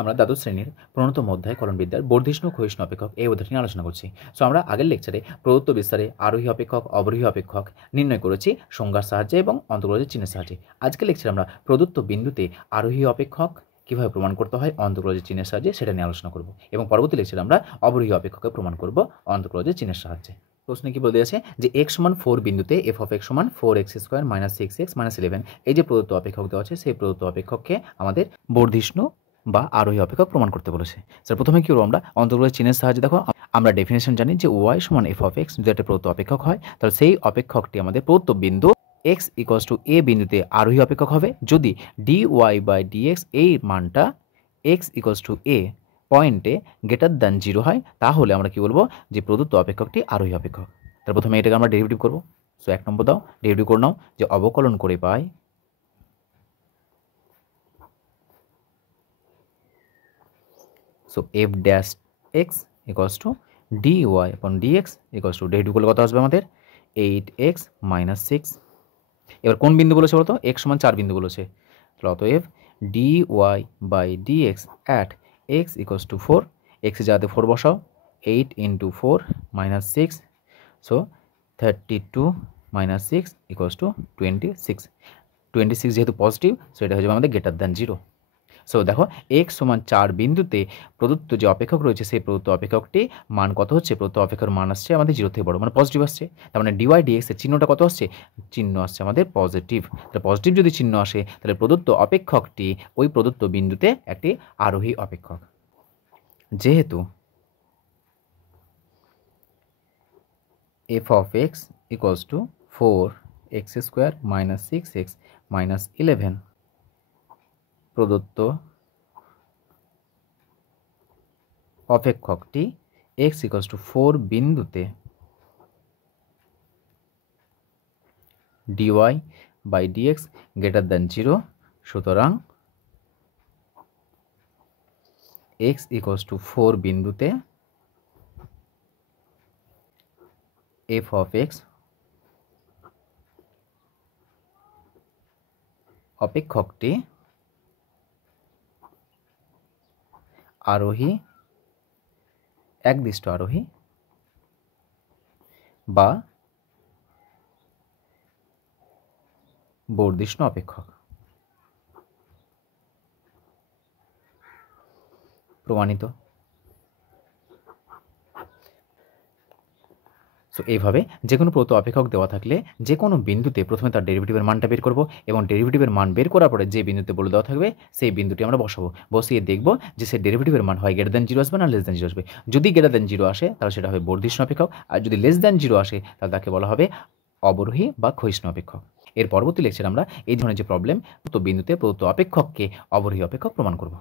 আমরা দ্বাদশ শ্রেণীর প্রণতম অধ্যায় কলনবিদ্যার বর্ধিষ্ণু ক্ষয়িষ্ণু অপেক্ষক এই অধ্যায়টি নিয়ে আলোচনা করছি। সো আমরা আগের লেকচারে প্রদত্ত বিস্তারে আরোহী অপেক্ষক অবরোহী অপেক্ষক নির্ণয় করেছি সংজ্ঞার সাহায্যে এবং অন্তর্গ্রহের চিহ্নের সাহায্যে। আজকের লেকচারে আমরা প্রদত্ত বিন্দুতে আরোহী অপেক্ষক কীভাবে প্রমাণ করতে হয় অন্তর্গ্রহের চিহ্নের সাহায্যে সেটা নিয়ে আলোচনা করব, এবং পরবর্তী লেকচারে আমরা অবরোহী অপেক্ষকে প্রমাণ করব অন্তর্গ্রহের চিহ্নের সাহায্যে। প্রশ্নে কি বলতে আছে যে x সমান 4 বিন্দুতে f অফ x সমান 4x square minus 6x minus 11 এই যে প্রদত্ত অপেক্ষক দেওয়া আছে সেই প্রদত্ত অপেক্ষককে আমাদের বর্ধিষ্ণু বা আরোহী অপেক্ষক প্রমাণ করতে বলেছে। স্যার প্রথমে কি করবো আমরা অন্তর্গ্রহের চিহ্নের সাহায্যে। দেখো আমরা ডেফিনেশন জানি যে y সমান f অফ x যদি একটা প্রদত্ত অপেক্ষক হয় তাহলে সেই অপেক্ষকটি আমাদের প্রদত্ত বিন্দু x ইকুয়ালস টু a বিন্দুতে আরোহী অপেক্ষক হবে যদি dy বাই dx এই মানটা x ইকুয়ালস টু a পয়েন্টে গ্রেটার দ্যান 0 হয়, তাহলে আমরা কি বলবো যে প্রদত্ত অপেক্ষকটি আরোহী অপেক্ষক। তাহলে প্রথমে এটাকে আমরা ডেরিভেটিভ করবো। সো 1 নম্বর দাও, ডেরিভেটিভ করে নাও যে অবকলন করে পাই so f dash x equals to dy upon dx equals to derivative করলে কত আসবে আমাদের 8x মাইনাস 6। এবার কোন বিন্দু বলেছে বলতো x সমান 4 বিন্দু বলেছে, তাহলে অতএব dy by dx at x equals to 4, x এর জায়গাতে 4 বসাও, 8 into 4 minus 6, so 32 minus 6 equals to 26। 26 যেহেতু পজিটিভ সো এটা হয়ে যাবে আমাদের গ্রেটার দ্যান 0। সো দেখো x সমান 4 বিন্দুতে প্রদত্ত যে অপেক্ষক রয়েছে সেই প্রদত্ত অপেক্ষকটি মান কত হচ্ছে, প্রদত্ত অপেক্ষকের মান আসছে আমাদের 0 থেকে বড়, মানে পজিটিভ আসছে। তার মানে dy dx এর চিহ্নটা কত আসছে, চিহ্ন আসছে আমাদের পজিটিভ। তাহলে পজিটিভ যদি চিহ্ন আসে তাহলে প্রদত্ত অপেক্ষকটি ওই প্রদত্ত বিন্দুতে একটি আরোহী অপেক্ষক। যেহেতু f of x equals to 4x square minus 6x minus 11 প্রদত্ত অপেক্ষকটি x ইকুয়ালস টু 4 বিন্দুতে dy by dx greater than 0, সুতরাং x ইকুয়ালস টু 4 বিন্দুতে f of x অপেক্ষকটি আরোহী একদৃষ্ট আরোহী বা বর্ধিষ্ণু অপেক্ষক। প্রমাণিত। সো এইভাবে যে কোনো প্রদত্ত অপেক্ষক দেওয়া থাকলে যে কোনো বিন্দুতে প্রথমে তার ডেরিভেটিভের মানটা বের করব, এবং ডেরিভেটিভের মান বের করার পরে যে বিন্দুতে বলে দেওয়া থাকবে সেই বিন্দুটি আমরা বসাবো, বসিয়ে দেখব যে সে ডেরিভেটিভের মান হয় গ্রেটার দ্যান 0 আসবে না লেস দ্যান 0 আসবে। যদি গ্রেটার দ্যান 0 আসে তাহলে সেটা হবে বর্ধিষ্ণু অপেক্ষক, আর যদি লেস দ্যান 0 আসে তাহলে তাকে বলা হবে অবরোহী বা ক্ষয়িষ্ণু অপেক্ষক। এর পরবর্তী লেকচারে আমরা এই ধরনের যে প্রবলেম তো বিন্দুতে প্রদত্ত অপেক্ষককে অবরোহী অপেক্ষক প্রমাণ করব।